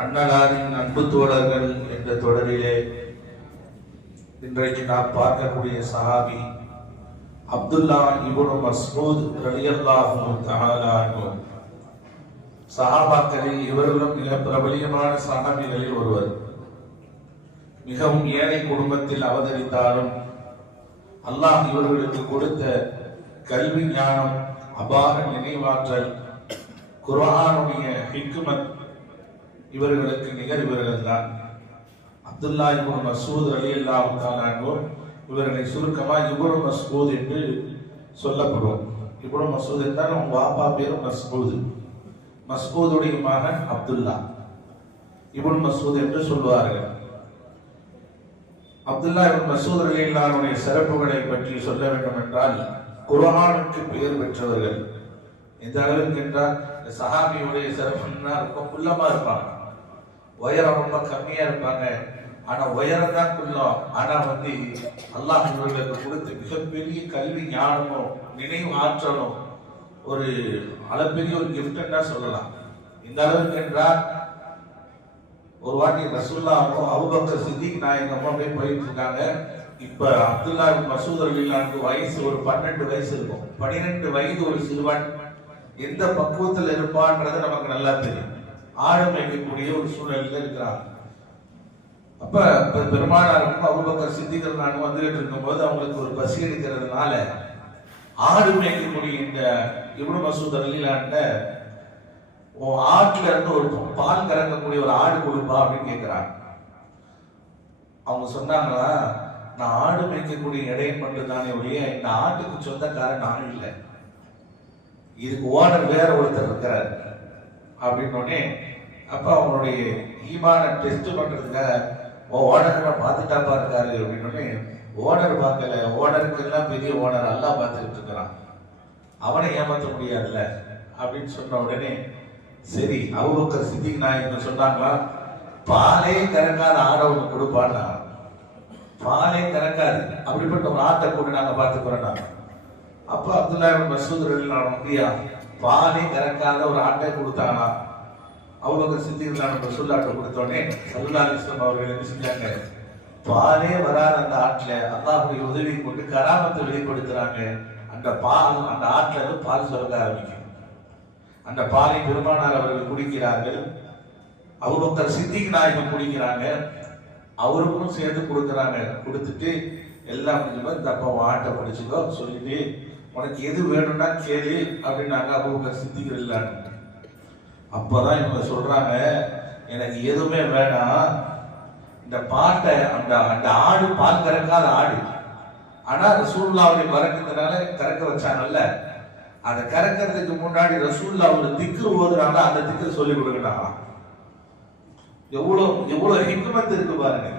அண்ணலாரின் அன்பு தோழர்கள் என்ற தொடரிலே இன்றைக்கு நாம் பார்க்கக்கூடிய சஹாபி அப்துல்லா இபுனு மஸ்ரூத் ரலியல்லாஹு தஆலா சஹாபாக்களில் இவர்களும் மிக பிரபலியமான சஹாபிகளில் ஒருவர். மிகவும் ஏழை குடும்பத்தில் அவதரித்தாலும் அல்லாஹ் இவர்களுக்கு கொடுத்த கல்வி ஞானம் அபார நினைவாற்றல் குரானுடைய ஹிக்மத் இவர்களுக்கு நிகர் இவர்கள் தான் அப்துல்லா இப்னு மசூத் ரலியல்லாஹு தஆலா இவர்களை சுருக்கமாக இப்னு மசூத் என்று சொல்லப்படுவோம் இப்னு மசூத் என்றால் அவங்க வாப்பா பேரும் மசூது. மசூதுடைய மகன் அப்துல்லா. இபுன் மசூத் என்று சொல்வார்கள் அப்துல்லா இபுன் மசூத் ரலியல்லாஹுடைய சிறப்புகளை பற்றி சொல்ல வேண்டும் என்றால் குரானுக்கு பெயர் பெற்றவர்கள். எந்த அளவுக்கு என்றால் சஹாபியுடைய சிறப்புன்னா ரொம்ப குள்ளமா இருப்பாங்க. உயரம் ரொம்ப கம்மியா இருப்பாங்க. ஆனா உயரம் தான் குள்ளம் ஆனா வந்து அல்லாஹ் இவர்களுக்கு கொடுத்த மிகப்பெரிய கல்வி ஞானமும் நினைவு ஆற்றலும் ஒரு அளப்பெரிய ஒரு கிஃப்ட் சொல்லலாம். இந்த அளவுக்கு என்றால் ஒரு வாட்டி ரசூல்லாவும் அபுபக்கர் சித்திக் அம்மா அப்படியே போயிட்டு இருக்காங்க. இப்ப அப்துல்லா மசூத் அலிலானுக்கு வயசு ஒரு பன்னெண்டு வயசு இருக்கும். பன்னிரெண்டு வயது ஒரு சிறுவன் எந்த பக்குவத்தில் இருப்பான்றது நமக்கு நல்லா தெரியும். ஆடு வைக்கக்கூடிய ஒரு சூழலில் இருக்கிறாங்க அப்ப இப்ப பெருமானாருக்கும் அபுபக்கர் சித்திகள் நான் வந்துகிட்டு இருக்கும்போது அவங்களுக்கு ஒரு பசி எடுக்கிறதுனால ஆடு மேய்க்கக்கூடிய இந்த இப்னு மசூத் அலிலான்ட உன் ஆட்டுல இருந்து ஒரு பால் கறக்கக்கூடிய ஒரு ஆடு கொடுப்பா அப்படின்னு கேட்கிறாங்க அவங்க சொன்னாங்களா நான் ஆடு மேய்க்கக்கூடிய இடையன் மட்டும் தானே ஒழிய இந்த ஆட்டுக்கு சொந்தக்காரன் நான் இல்லை. இதுக்கு ஓனர் வேற ஒருத்தர் இருக்கிறார். அப்படின்னோடனே அப்போ அவனுடைய ஈமான டெஸ்ட் பண்ணுறதுக்காக ஓ பார்த்துட்டாப்பா இருக்காரு அப்படின்னோடனே ஓனர் பார்க்கல. ஓனருக்கெல்லாம் பெரிய ஓனர் எல்லாம் பார்த்துக்கிட்டு இருக்கிறான். அவனை ஏமாற்ற முடியாதுல்ல அப்படின்னு சொன்ன உடனே சரி அபுபக்கர் சித்திக் நாயகன் சொன்னாங்களா? பாலே கறக்காத ஆடை ஒன்று கொடுப்பான்னா? பாலே கறக்காது. அப்படிப்பட்ட ஒரு ஆட்டை கூட நாங்கள் பார்த்துக்கிறோம் அப்போ அப்ப அப்துல்லா இப்னு மசூத் ரலியல்லாஹு அப்படியா? பாலே கறக்காத ஒரு ஆட்டை கொடுத்தானா? அவங்க சித்திக் நாயகன் சொல்லாட்டை கொடுத்தோடனே சல்லல்லாஹு அலைஹி அவர்கள் என்ன செஞ்சாங்க? பாலே வராத அந்த ஆட்டில் அல்லாஹுடைய உதவி கொண்டு கராமத்தை வெளிப்படுத்துறாங்க. அந்த பால் அந்த ஆட்டில் இருந்து பால் சுரக்க ஆரம்பிக்கும். அந்த பாலை பெருமானார் அவர்கள் குடிக்கிறார்கள். அபுபக்கர் சித்திக் நாயகம் குடிக்கிறாங்க. அவருக்கும் சேர்த்து கொடுக்குறாங்க. கொடுத்துட்டு எல்லாம் முடிஞ்சு இந்த அப்பா ஆட்டை படிச்சுக்கோ சொல்லிட்டு உனக்கு எது வேணும்னா கேளு அப்படின்னாங்க அபுபக்கர் சித்திக்கு இல்லான்னு அப்பதான் இவங்க சொல்றாங்க எனக்கு எதுவுமே வேணாம். இந்த பாட்டை அந்த அந்த ஆடு பால் கறக்காத ஆடு. ஆனா ரசூல்லாவுடைய மறக்கிறதுனால கறக்க வச்சாங்கல்ல. அதை கறக்கிறதுக்கு முன்னாடி ரசூல்லா ஒரு திக்கு ஓதுறாங்க அந்த திக்கு சொல்லி கொடுக்கட்டாங்களாம் எவ்வளோ எவ்வளோ ஹிக்மத் இருக்கு பாருங்க.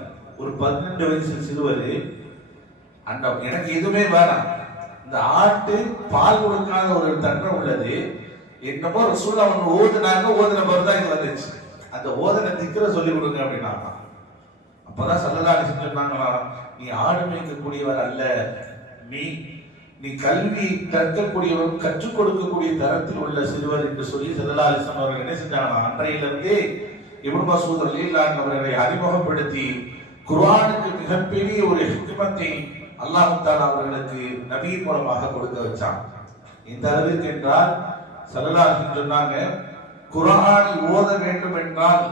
ஒரு பதினெட்டு வயசு சிறுவர் அந்த எனக்கு எதுவுமே வேணாம். இந்த ஆட்டு பால் கொடுக்காத ஒரு தன்மை உள்ளது. என்னமோ ரசூல் ஒன்று ஓதுனாங்க ஓதுன பிறகு தான் இது வந்துச்சு. அந்த ஓதனை திக்கிற சொல்லி கொடுங்க அப்படின்னா அப்பதான் சல்லதாரி சொன்னாங்களா நீ ஆடு மேய்க்கக்கூடியவர் அல்ல. நீ நீ கல்வி கற்கக்கூடியவரும் கற்றுக் கொடுக்கக்கூடிய தரத்தில் உள்ள சிறுவர் என்று சொல்லி சல்லல்லாஹு அவர்கள் என்ன செஞ்சாங்கன்னா அன்றையிலிருந்தே இவன் மசூத் ரலியல்லாஹு அவர்களை அறிமுகப்படுத்தி குர்ஆனுக்கு மிகப்பெரிய ஒரு ஹிக்மத்தை அல்லாஹால அவர்களுக்கு நபி மூலமாக கொடுக்க வச்சான். இந்த அளவிற்கு என்றால் சல்லல்லாஹு சொன்னாங்க குர்ஆனை ஓத வேண்டும் என்றால்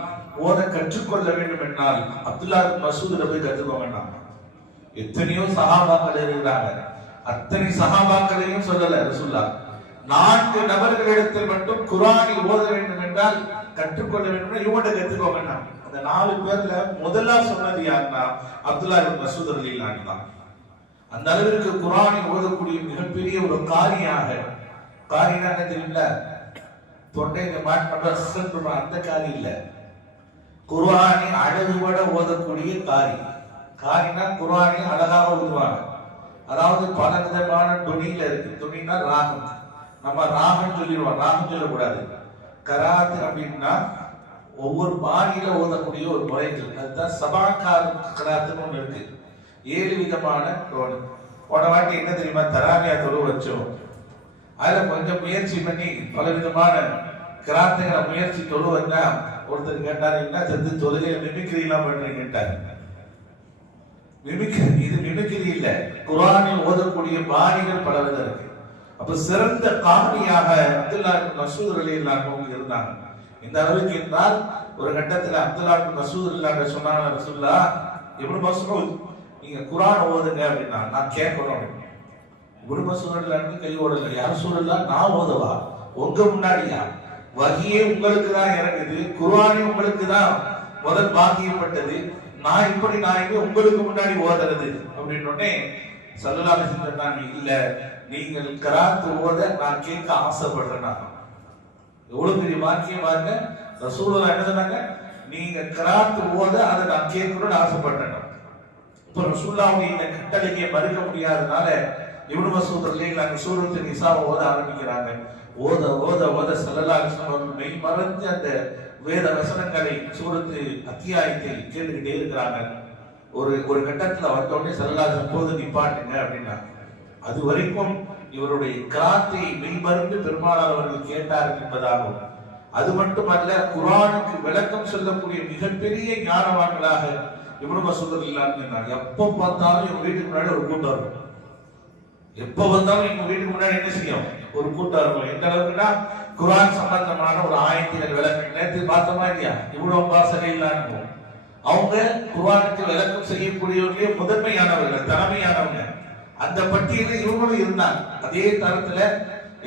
ஓத கற்றுக்கொள்ள வேண்டும் என்றால் அப்துல்லா மசூத் போய் கத்துக்க வேண்டாம். எத்தனையோ சகாபாக்கள் இருக்கிறாங்க. அத்தனை சகாபாக்களையும் சொல்லல ரசுல்லா நான்கு நபர்களிடத்தில் மட்டும் குரானை ஓத வேண்டும் என்றால் கற்றுக்கொள்ள வேண்டும் இவங்கள்ட்ட கத்துக்கோங்க அந்த நாலு பேர்ல முதலா சொன்னது யாருன்னா அப்துல்லா மசூத் அலி தான். அந்த அளவிற்கு குரானை ஓதக்கூடிய மிகப்பெரிய ஒரு காரியாக காரினா என்ன தெரியல தொண்டையில மாட்டு அந்த காரி இல்லை. குர்ஆனை அழகுபட ஓதக்கூடிய காரி. காரினா குர்ஆனை அழகாக ஓதுவாங்க. அதாவது பல விதமான துணியில இருக்கு. துணினா ராகம். நம்ம ராகம் சொல்லிடுவோம். ராகம் சொல்லக்கூடாது. கராத்து அப்படின்னா ஒவ்வொரு பாணியில ஓதக்கூடிய ஒரு முறைகள். அதுதான் சபாக்கார் கராத்துன்னு ஒன்று இருக்கு. ஏழு விதமான டோன் போன வாட்டி என்ன தெரியுமா? தராமியா தொழு வச்சோம். அதுல கொஞ்சம் முயற்சி பண்ணி பல விதமான கிராத்துகளை முயற்சி தொழு வந்தா ஒருத்தர் கேட்டாரு என்ன செஞ்சு தொழுகையில மிமிக்ரி எல்லாம் பண்றீங்க? கேட்டாரு. மிமிக்ரி இது மிமிக்ரி இல்ல. குரானில் ஓதக்கூடிய பாணிகள் பல விதம் இருக்கு. அப்ப சிறந்த காரணியாக அப்துல்லா மசூர் அலி அவங்க இருந்தாங்க. இந்த அளவுக்கு என்றால் ஒரு கட்டத்தில் அப்துல்லா மசூர் இல்லாமல் சொன்னாங்க ரசூல்லா எப்படி மசூத் நீங்க குரான் ஓதுங்க அப்படின்னா நான் கேட்கணும் குடும்ப மசூத் கை ஓடல யார் சூழலா நான் ஓதவா? உங்க முன்னாடியா வகியே உங்களுக்கு தான் இறங்குது குரானே உங்களுக்கு தான் முதல் பாக்கியப்பட்டது. நான் இப்படி நான் இங்க உங்களுக்கு முன்னாடி ஓதுறது? அப்படின்னு உடனே சல்லல்லாஹு அலைஹி இல்ல நீங்கள் கராத்து ஓத நான் கேட்க ஆசைப்படுறேன் எவ்வளவு பெரிய பாக்கியம் பாருங்க. ரசூலா என்ன சொன்னாங்க? நீங்க கராத்து ஓத அதை நான் கேட்கணும்னு ஆசைப்படுறேன் இப்ப ரசூலுல்லாஹ்வுடைய இந்த கட்டளையை மறுக்க முடியாதனால இப்னு மசூத் ரலியல்லாஹு சூரத்து நிசாவை ஓத ஆரம்பிக்கிறாங்க. ஓத ஓத ஓத ஸல்லல்லாஹு அலைஹி வஸல்லம் மெய் மறந்து அந்த வேத வசனங்களை சூரத்து அத்தியாயத்தில் கேட்டுக்கிட்டே இருக்கிறாங்க. ஒரு ஒரு கட்டத்தில் வந்த உடனே போது நிப்பாட்டுங்க அப்படின்னா அது வரைக்கும் இவருடைய கிராத்தை மெய்மறந்து பெருமானார் அவர்கள் கேட்டார்கள் என்பதாகும். அது மட்டுமல்ல குரானுக்கு விளக்கம் சொல்லக்கூடிய மிகப்பெரிய ஞானவான்களாக இப்னு மசூத் இல்லாமல் எப்ப பார்த்தாலும் இவங்க வீட்டுக்கு முன்னாடி ஒரு கூட்டம் இருக்கும். எப்ப வந்தாலும் எங்க வீட்டுக்கு முன்னாடி என்ன செய்யும்? ஒரு கூட்டம் இருக்கும். எந்த அளவுக்குன்னா குரான் சம்பந்தமான ஒரு ஆயத்தினர் விளக்கம் நேற்று பார்த்தோமா இல்லையா? இவ்வளவு வாசனை இல்லாம அவங்க குரானுக்கு விளக்கம் செய்யக்கூடியவர்களே முதன்மையானவர்கள் தலைமையானவங்க. அந்த பட்டியலில் இவங்களும் இருந்தாங்க. அதே தரத்துல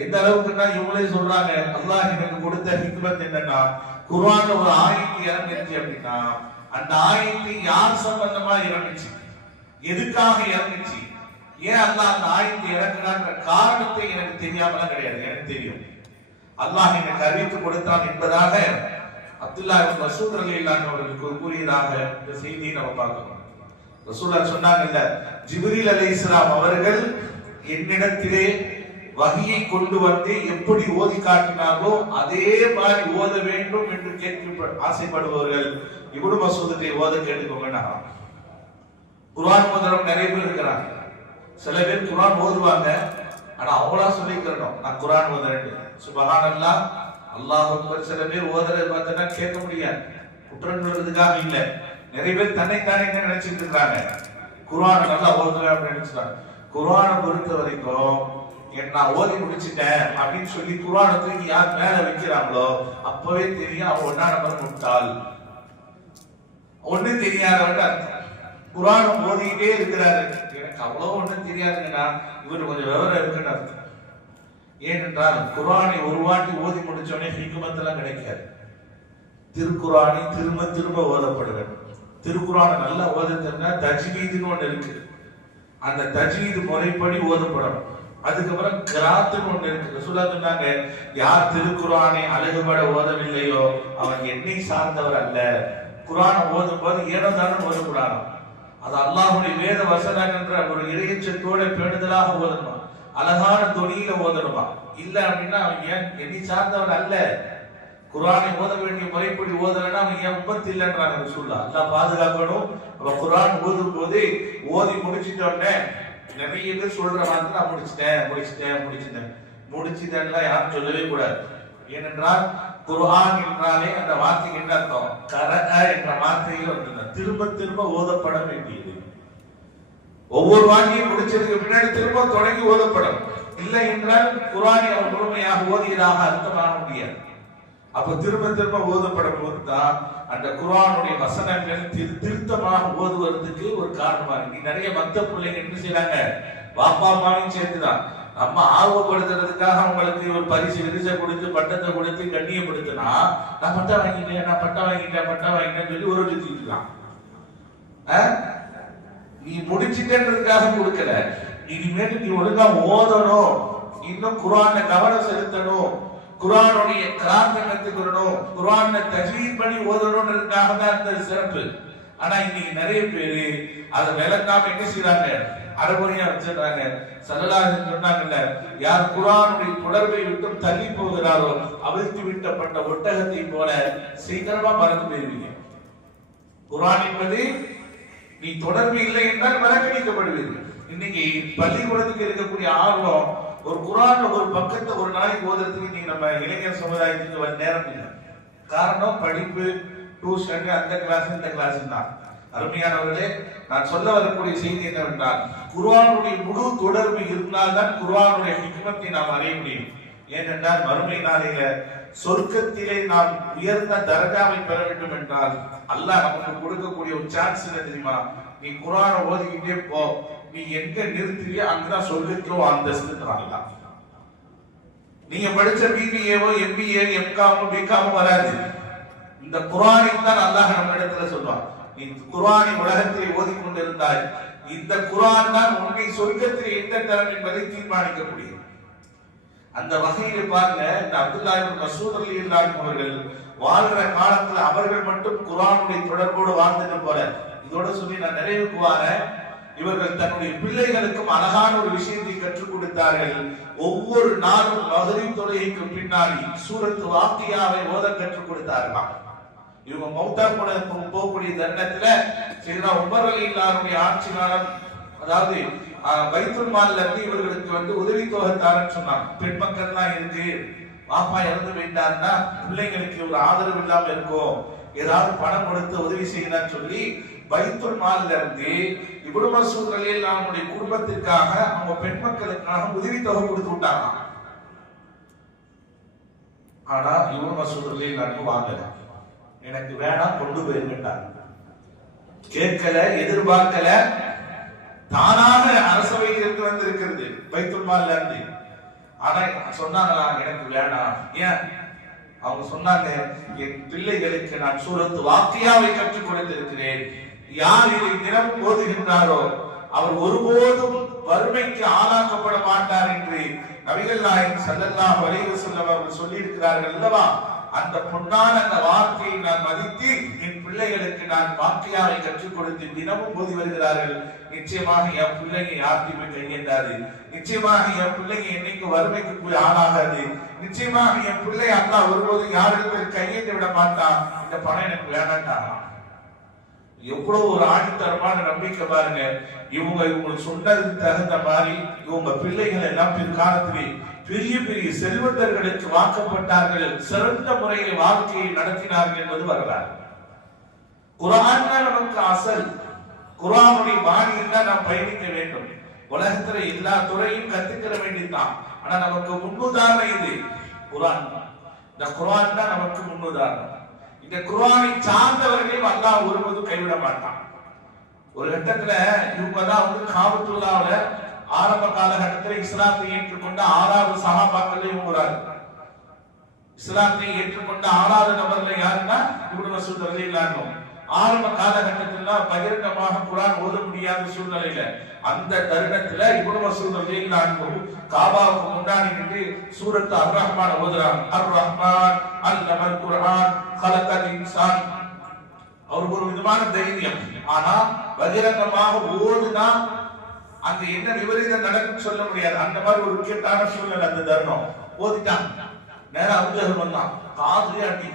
எந்த அளவுக்குன்னா இவங்களே சொல்றாங்க அல்லாஹ் எனக்கு கொடுத்த ஹிக்மத் என்னன்னா குர்ஆன்ல ஒரு ஆயிரத்தி இறங்கிருச்சு அப்படின்னா அந்த ஆயத்தை யார் சம்பந்தமா இறங்குச்சு? எதுக்காக இறங்குச்சு? ஏன் அல்லாஹ் அந்த ஆயத்தை இறக்குறான்ற காரணத்தை எனக்கு தெரியாமலாம் கிடையாது. எனக்கு தெரியும். அல்லாஹ் எனக்கு அறிவித்து கொடுத்தான் என்பதாக அப்துல்லா மசூத் அலி இல்லாங்க அவர்களுக்கு கூறியதாக இந்த செய்தியை நம்ம பார்க்கிறோம். ரசூலா சொன்னாங்கல்ல அலி இஸ்லாம் அவர்கள் என்னிடத்திலே வகையை கொண்டு வந்து எப்படி ஓதி காட்டினார்களோ அதே மாதிரி ஓத வேண்டும் என்று கேட்க ஆசைப்படுபவர்கள் இப்னு மசூதத்தை ஓத கேட்டுக்கோங்க குர்ஆன் முதலம் நிறைய பேர் இருக்கிறாங்க. சில பேர் குரான் ஓதுவாங்க. ஆனா அவங்களா சொல்லிக்கிறோம் நான் குர்ஆன் ஓதுறேன். சுபஹானல்லாஹ் அல்லாஹ் சில பேர் ஓதுறது பார்த்தா கேட்க முடியாது. குற்றம் சொல்றதுக்காக இல்லை. நிறைய பேர் தன்னைத்தானே என்ன நினைச்சிட்டு இருக்காங்க. குர்ஆன் நல்லா ஓதுவேன் அப்படின்னு நினைச்சாங்க குரானை பொறுத்த வரைக்கும் நான் ஓதி முடிச்சிட்டேன் அப்படின்னு சொல்லி குர்ஆனை தூக்கி யார் மேல வைக்கிறாங்களோ அப்பவே தெரியும் அவன் ஒன்னா நம்பர் முட்டாள் ஒண்ணும் தெரியாதவன் அர்த்தம். குரான் ஓதிக்கிட்டே இருக்கிறாரு. எனக்கு அவ்வளவு ஒண்ணும் தெரியாதுங்கன்னா இவர் கொஞ்சம் விவரம் இருக்குன்னு அர்த்தம். ஏனென்றால் குரானை ஒரு வாட்டி ஓதி முடிச்சோடனே ஹிக்குமத்தெல்லாம் கிடைக்காது. திருக்குறானை திரும்ப திரும்ப ஓதப்படுவேன் திருக்குறானை நல்லா ஓத தெரிஞ்சா தஜ்வீதுன்னு ஒன்று இருக்கு. அந்த தஜ்வீது முறைப்படி ஓதப்படணும். அதுக்கப்புறம் கிராத்துன்னு ஒண்ணு இருக்கு. ரசூலா சொன்னாங்க யார் திருக்குறானை அழகுபட ஓதவில்லையோ அவன் என்னை சார்ந்தவர் அல்ல. குரானை ஓதும் போது ஏனோ தானே ஓதக்கூடாது? அது அல்லாஹுடைய வேத வசனங்கன்ற ஒரு இறையச்சத்தோட பேணுதலாக ஓதணுமா? அழகான தொழில ஓதணுமா? இல்ல அப்படின்னா அவன் ஏன் என்னை சார்ந்தவன் அல்ல? குரானை ஓத வேண்டிய முறைப்படி ஓதலைன்னா அவன் ஏன் உற்பத்தி இல்லைன்றாங்க ரசூல்லா அல்லாஹ் பாதுகாக்கணும். அவன் குரான் ஓதும் போது ஓதி முடிச்சிட்டோன்னே நிறைய பேர் சொல்ற மாதிரி நான் முடிச்சிட்டேன் முடிச்சிட்டேன் முடிச்சிட்டேன். முடிச்சிட்டேன்லாம் யாரும் சொல்லவே கூடாது. ஏனென்றால் குர்ஆன் என்றாலே அந்த வார்த்தைக்கு என்ன அர்த்தம்? கரக என்ற வார்த்தையில் வந்து திரும்ப திரும்ப ஓதப்பட வேண்டியது. ஒவ்வொரு வாக்கியம் முடிச்சதுக்கு பின்னாடி திரும்ப தொடங்கி ஓதப்படும். இல்லை என்றால் குரானை அவர் முழுமையாக ஓதியதாக அர்த்தமாக முடியாது. அப்ப திரும்ப திரும்ப ஓதப்படும் போது தான் அந்த குரானுடைய வசனங்கள் திரு திருத்தமாக ஓதுவதற்கு ஒரு காரணமா இருக்கு. நிறைய மத்த பிள்ளைங்க என்ன செய்யறாங்க பாப்பா அம்மாவையும் சேர்த்துதான். நம்ம ஆர்வப்படுத்துறதுக்காக அவங்களுக்கு ஒரு பரிசு விரிசை கொடுத்து பட்டத்தை கொடுத்து கண்ணியப்படுத்தினா நான் பட்டம் வாங்கிட்டேன் நான் பட்டம் வாங்கிட்டேன் பட்டம் வாங்கிட்டேன்னு சொல்லி ஒரு எழுதிக்கலாம் நீ முடிச்சிட்டேன்றதுக்காக கொடுக்கல. இனிமேட்டு நீ ஒழுங்கா ஓதணும். இன்னும் குரான கவனம் செலுத்தணும். குரானுடைய கிராந்த கத்துக்கணும் குரான்ல தஜீர் பண்ணி ஓதணும்ன்றதுக்காக தான் இந்த சிறப்பு. ஆனா இன்னைக்கு நிறைய பேரு அதை விளக்காம என்ன செய்யறாங்க அரைமுறையா வச்சிடுறாங்க. சரலாக சொன்னாங்கல்ல யார் குரானுடைய தொடர்பை விட்டும் தள்ளி போகிறாரோ அவிழ்த்து விட்டப்பட்ட ஒட்டகத்தை போல சீக்கிரமா மறந்து போயிருவீங்க. குரான் என்பது நீ தொடர்பு இல்லை என்றால் மறக்கடிக்கப்படுவீர்கள் இன்னைக்கு பள்ளிக்கூடத்துக்கு இருக்கக்கூடிய ஆர்வம் ஒரு குரான் ஒரு பக்கத்தை ஒரு நாளைக்கு ஓதுறதுக்கு நீங்க நம்ம இளைஞர் சமுதாயத்துக்கு வர நேரம் இல்லை. காரணம் படிப்பு டியூஷன் அந்த கிளாஸ் இந்த கிளாஸ் தான். அருமையானவர்களே நான் சொல்ல வரக்கூடிய செய்தி என்னவென்றால் குருவானுடைய முழு தொடர்பு இருந்தால்தான் குருவானுடைய ஹிக்மத்தை நாம் அறிய முடியும். ஏனென்றால் மறுமை நாளில சொர்க்கத்திலே நாம் உயர்ந்த தரஜாவை பெற வேண்டும் என்றால் அல்லாஹ் நமக்கு கொடுக்கக்கூடிய ஒரு சான்ஸ் என்ன தெரியுமா? நீ குரான ஓதிக்கிட்டே போ. நீ எங்க நிறுத்துவியோ அங்கதான் சொல்லுக்கோ அந்தஸ்துன்றான் நீங்க படிச்ச பிபிஏவோ எம்பிஏ எம்காமோ பிகாமோ வராது. இந்த குர்ஆனை தான் அல்லாஹ் நம்ம இடத்துல சொல்றான் நீ குர்ஆனை உலகத்தில் ஓதிக்கொண்டிருந்தாய் இந்த குர்ஆன் தான் உன்னை சொர்க்கத்தில் எந்த தரம் என்பதை தீர்மானிக்கக்கூடியது. அந்த வகையில் பாருங்க இந்த அப்துல்லா இப்னு மசூத் ரலியல்லாஹு அவர்கள் வாழ்ற காலத்துல அவர்கள் மட்டும் குர்ஆனுடைய தொடர்போடு வாழ்ந்துட்டு போல. இதோட சொல்லி நான் நிறைவுக்கு வரேன். இவர்கள் தன்னுடைய பிள்ளைகளுக்கும் அழகான ஒரு விஷயத்தை கற்றுக் கொடுத்தார்கள். ஒவ்வொரு நாளும் மகரிப் தொழுகைக்கு பின்னாடி சூரத்து வாக்கியாவை ஓத கற்றுக் கொடுத்தார்களாம். இவங்க மௌத்தா கூட போகக்கூடிய தருணத்துல சரிதா உமர் அலி இல்லாருடைய ஆட்சி காலம் அதாவது ஆஹ், பைத்துல் மால்ல இருந்து இவர்களுக்கு வந்து உதவி தொகை தாரன்னு சொன்னாங்க. பெண் மக்கள் தான் இருக்கு பாப்பா இறந்து போயிட்டாருன்னா பிள்ளைங்களுக்கு ஒரு ஆதரவு இல்லாம இருக்கும். ஏதாவது பணம் கொடுத்து உதவி செய்யலாம்னு சொல்லி பைத்துல் மால்ல இருந்து இவ்வளவு மசூத் ரலியல்லாஹு குடும்பத்திற்காக அவங்க பெண் மக்களுக்காக உதவி தொகை கொடுத்து விட்டாங்க ஆனா இப்னு மசூத் ரலியல்லாஹு வாங்கல. எனக்கு வேணாம் கொண்டு போயிருக்கின்றார் கேட்கல எதிர்பார்க்கல. தானாக அரசவையில் இருந்து வந்திருக்கிறது பைத்துல் மால்ல இருந்து ஆனா சொன்னாங்களா எனக்கு வேணாம். ஏன்? அவங்க சொன்னாங்க என் பிள்ளைகளுக்கு நான் சூரத்து வாக்கியாவை கற்றுக் கொடுத்திருக்கிறேன். யார் இதை தினம் போதுகின்றாரோ அவர் ஒருபோதும் வறுமைக்கு ஆளாக்கப்பட மாட்டார் என்று நபிகள் நாயகம் ஸல்லல்லாஹு வலிவு செல்லம் அவர்கள் சொல்லி இருக்கிறார்கள் அல்லவா? அந்த பொன்னான அந்த வார்த்தையை நான் மதித்து என் பிள்ளைகளுக்கு நான் வார்த்தையாக கற்றுக் கொடுத்து தினமும் போதி வருகிறார்கள். நிச்சயமாக என் பிள்ளைங்க யார்த்தையுமே கையேண்டாது நிச்சயமாக என் பிள்ளைங்க என்னைக்கு வறுமைக்கு போய் ஆளாகாது. நிச்சயமாக என் பிள்ளை அண்ணா ஒருபோதும் யாரிடத்தில் கையேந்து விட மாட்டான். இந்த பணம் எனக்கு வேணாட்டான் எவ்வளவு ஒரு ஆணித்தரமான நம்பிக்கை பாருங்க. இவங்க இவங்களுக்கு சொன்னதுக்கு தகுந்த மாதிரி இவங்க பிள்ளைகள் எல்லாம் பிற்காலத்திலே பெரிய பெரிய செல்வந்தர்களுக்கு வாக்கப்பட்டார்கள். சிறந்த முறையில் வாழ்க்கையை நடத்தினார்கள் என்பது வரலாறு. குரான் நமக்கு அசல். குரானுடைய பாணியில் தான் நாம் பயணிக்க வேண்டும். உலகத்துல எல்லா துறையும் கத்துக்கிற வேண்டியதுதான். ஆனா நமக்கு முன்னுதாரணம் இது. குரான் தான். இந்த குரான் தான் நமக்கு முன்னுதாரணம். இந்த குரானை சார்ந்தவர்களையும் அல்லாஹ் ஒருபோதும் கைவிட மாட்டான். ஒரு கட்டத்துல இவங்க தான் வந்து காபத்துல்லாவுல ஆரம்ப காலகட்டத்தில் இஸ்லாத்தை ஏற்றுக்கொண்ட ஆறாவது சகாபாக்கள் இவங்கிறாரு இஸ்லாத்தை ஏற்றுக்கொண்ட ஆறாவது நபர்ல யாருன்னா இப்னு மசூத் இல்லாமல் ஆரம்ப காலகட்டத்தில் பகிரங்கமாக குரான் ஓத முடியாத சூழ்நிலையில அந்த தருணத்துல இவ்வளவு சூழ்நிலையில் நான் காபாவுக்கு முன்னாடி நின்று சூரத் அர் ரஹ்மான் ஓதுறாங்க அர் ரஹ்மான் அல்லமல் குரான் கலக்கல் இன்சான். அவருக்கு ஒரு விதமான தைரியம். ஆனா பகிரங்கமாக ஓதுனா அங்க என்ன விபரீதம் நடக்கும் சொல்ல முடியாது. அந்த மாதிரி ஒரு விக்கெட்டான சூழ்நிலை அந்த தருணம். ஓதிட்டான். நேரம் அபுஜகல் வந்தான். காது அடி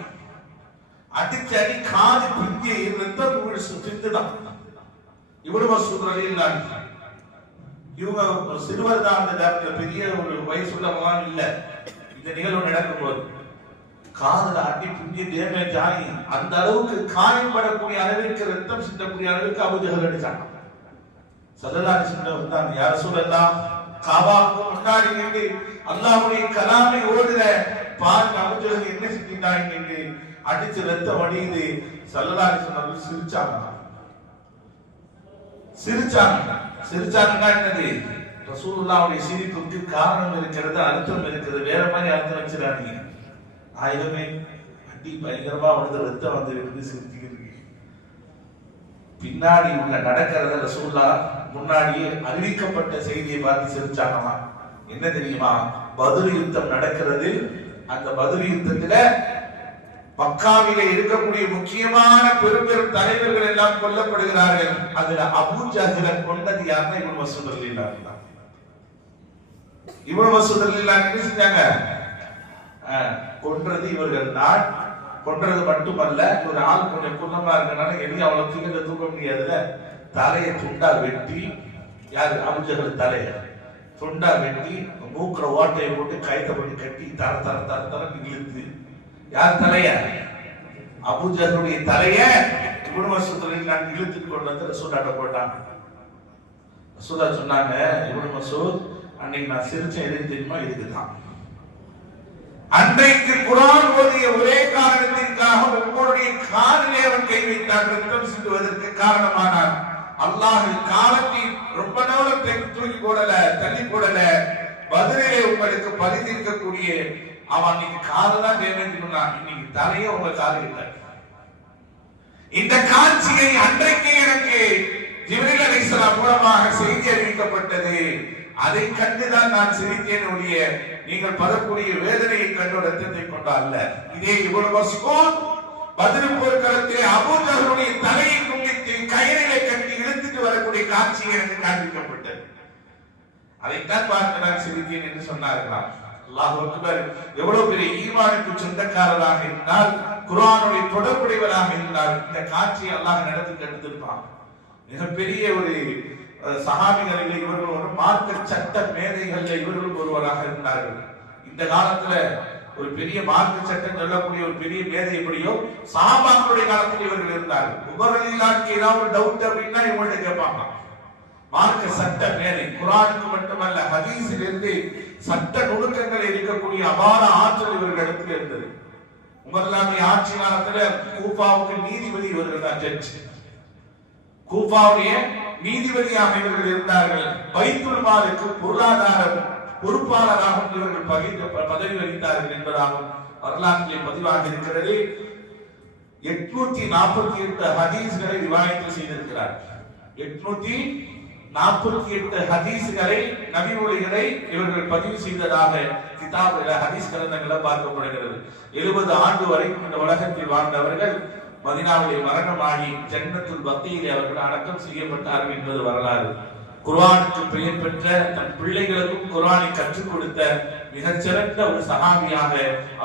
அடிச்சு அடி காது பிந்தி ரத்தம் பிந்துதான் இவ்வளவு மசூத் இல்லாங்க இவங்க சிறுவர் தான். அந்த நேரத்தில் பெரிய ஒரு வயசுள்ள மகான் இல்ல. இந்த நிகழ்வு நடக்கும் போது காதல அடி பிந்தி டேமேஜ் ஜாயி அந்த அளவுக்கு காயப்படக்கூடிய அளவிற்கு ரத்தம் சிந்தக்கூடிய அளவுக்கு அபுஜகல் அடிச்சாங்க. சல்லல்லாஹு அலைஹி வஸல்லம் வந்தாங்க. யார் சொல்லலாம் காபாவுக்கு முன்னாடி நின்று அல்லாஹ்வுடைய கலாமை ஓடுற பாருங்க அபுஜகல் என்ன செஞ்சிட்டாங்க என்று அடிச்சு ரத்தம் வடியுது சல்லல்லாஹு அலைஹி சிரிச்சாங்க. சிரிச்சாங்க. சிரிச்சாங்கன்னா என்னது? ரசூலுல்லாவுடைய சிரிப்புக்கு காரணம் இருக்கிறது அர்த்தம் இருக்கிறது. வேற மாதிரி அர்த்தம் வச்சிடாதீங்க. ஆயுதமே அடி பயங்கரமா வந்து ரத்தம் வந்து இருந்து சிரிச்சுக்கிறீங்க பின்னாடி உள்ள நடக்கிறத ரசூல்லா முன்னாடியே அறிவிக்கப்பட்ட செய்தியை பார்த்து சிரிச்சாங்களாம் என்ன தெரியுமா? பதில் யுத்தம் நடக்கிறது. அந்த பதில் யுத்தத்துல மக்காவிலே இருக்கக்கூடிய முக்கியமான பெரும் பெரும் தலைவர்கள் எல்லாம் கொல்லப்படுகிறார்கள். அதுல அபூ கொண்டது யாருன்னா இவன் மசூத் அலில்லாஹ் தான் இவன் மசூத் அலில்லாஹ் என்ன செஞ்சாங்க? அஹ், கொன்றது இவர்கள் தான். கொன்றது மட்டுமல்ல ஒரு ஆள் கொஞ்சம் குள்ளமா இருக்கனால எதையும் அவ்வளவு தூக்கத்தை தூக்க முடியாதுல தலையை துண்டா வெட்டி யாரு? அபுஜகல் தலையை துண்டா வெட்டி மூக்கில் ஓட்டையை போட்டு கைத்த பண்ணி கட்டி தர தர தர தர இழுத்து யார் தலைய? அபுஜனுடைய தலைய இப்னு நான் இழுத்துட்டு கொண்டு வந்து ரசூலாட்ட போட்டாங்க ரசூலா சொன்னாங்க இவனு மசூத் அன்னைக்கு நான் சிரிச்சேன் எது தெரியுமா? இதுக்குதான் அன்றைக்கு குரான் ஓதிய ஒரே காரணத்திற்காக உங்களுடைய காலிலே அவன் கை வைத்தார் ரத்தம் சிந்துவதற்கு காரணமானார் அல்லாஹ் காலத்தை ரொம்ப நேரம் தூக்கி போடல தள்ளி போடல. பதிலே உங்களுக்கு பதிந்திருக்கக்கூடிய அவன் அன்னைக்கு காது தான் டேமேஜ் இன்னைக்கு தலையே உங்க காது இல்லை. இந்த காட்சியை அன்றைக்கு எனக்கு ஜிப்ரீல் அலைஹிஸ்ஸலாம் மூலமாக செய்தி அறிவிக்கப்பட்டது. அதை கண்டுதான் நான் சிரித்தேன் ஒழிய நீங்கள் பதக்கூடிய வேதனையை கண்டு ரத்தத்தை கொண்ட அல்ல இதே இவ்வளவு மஸ்கூத் பதில் போர்க்களத்திலே அபூஜர்களுடைய தலையை கும்பிட்டு கயிறிலே கட்டி இழுத்துட்டு வரக்கூடிய காட்சி எனக்கு காண்பிக்கப்பட்டது. அதைத்தான் பார்த்து சிரித்தேன் என்று சொன்னார்களாம். அல்லாஹ் அக்பர் எவ்வளவு பெரிய ஈமானுக்கு சொந்தக்காரராக இருந்தால் குரானுடைய தொடர்புடையவராக இருந்தால் இந்த காட்சியை அல்லாஹ் நடத்தி எடுத்திருப்பான். மிகப்பெரிய ஒரு சகாமிகளில் இவர்கள் ஒரு மார்க்க சட்ட மேதைகள்ல இவர்கள் ஒருவராக இருந்தார்கள். இந்த காலத்துல ஒரு பெரிய மார்க்க சட்டம் சொல்லக்கூடிய ஒரு பெரிய மேதை எப்படியோ சாபாக்களுடைய காலத்தில் இவர்கள் இருந்தார்கள். உபரலில்லாக்கு ஏதாவது ஒரு டவுட் அப்படின்னா இவங்கள்ட்ட கேட்பாங்க மார்க்க சட்ட மேதை. குரானுக்கு மட்டுமல்ல ஹதீஸில் இருந்து சட்ட நுணுக்கங்கள் இருக்கக்கூடிய அபார ஆற்றல் இவர்களிடத்தில் இருந்தது. உமர்லாமி ஆட்சி காலத்துல கூஃபாவுக்கு நீதிபதி இவர்கள் தான் ஜட்ஜ் கூஃபாவுடைய நீதிபதியாக இவர்கள் இருந்தார்கள். பைத்துல் மாலுக்கு பொருளாதார பொறுப்பாளராகவும் இவர்கள் பகிர்ந்து பதவி வகித்தார்கள் என்பதாகவும் வரலாற்றிலே பதிவாக இருக்கிறது. எட்நூத்தி நாற்பத்தி எட்டு ஹதீஸ்களை விவாதித்து செய்திருக்கிறார். எட்நூத்தி நாற்பத்தி எட்டு ஹதீஸ்களை நபி மொழிகளை இவர்கள் பதிவு செய்ததாக கிதாபில ஹதீஸ் கலந்தங்களை பார்க்கப்படுகிறது. எழுபது ஆண்டு வரைக்கும் இந்த உலகத்தில் வாழ்ந்தவர்கள் மதினாவிலே மரணமாகி ஜன்னத்துல் பக்தியிலே அவர்கள் அடக்கம் செய்யப்பட்டார்கள் என்பது வரலாறு. குர்வானுக்கு பெயர் பெற்ற தன் பிள்ளைகளுக்கும் குர்வானை கற்றுக் கொடுத்த மிகச்சிறந்த ஒரு சகாமியாக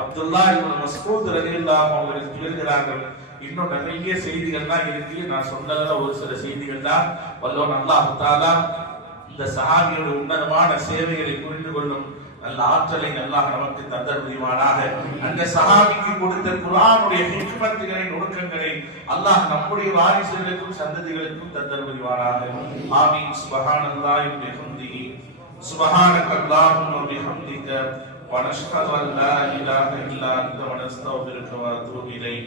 அப்துல்லா இவன் மஸ்கூத் ரலியல்லாஹு அவர்கள் திகழ்கிறார்கள். இன்னும் நிறைய செய்திகள் தான் இருக்கு நான் சொன்னதுல ஒரு சில செய்திகள் தான் வல்லோன் அல்லாஹ் தஆலா இந்த சஹாபியோட உன்னதமான சேவைகளை புரிந்து கொள்ளும் நல்ல ஆற்றலை அல்லாஹ் நமக்கு தந்தர் புரிவானாக அந்த சஹாபிக்கு கொடுத்த குர்ஆனுடைய ஹிக்மத்துகளை நுணுக்கங்களை அல்லாஹ் நம்முடைய வாரிசுகளுக்கும் சந்ததிகளுக்கும் தந்தர் புரிவானாக ஆமீன் சுபஹானல்லாஹி வ பிஹம்திஹி சுபஹானக அல்லாஹும்ம வ பிஹம்திக ونشهد ان لا اله الا انت ونستغفرك ونتوب اليك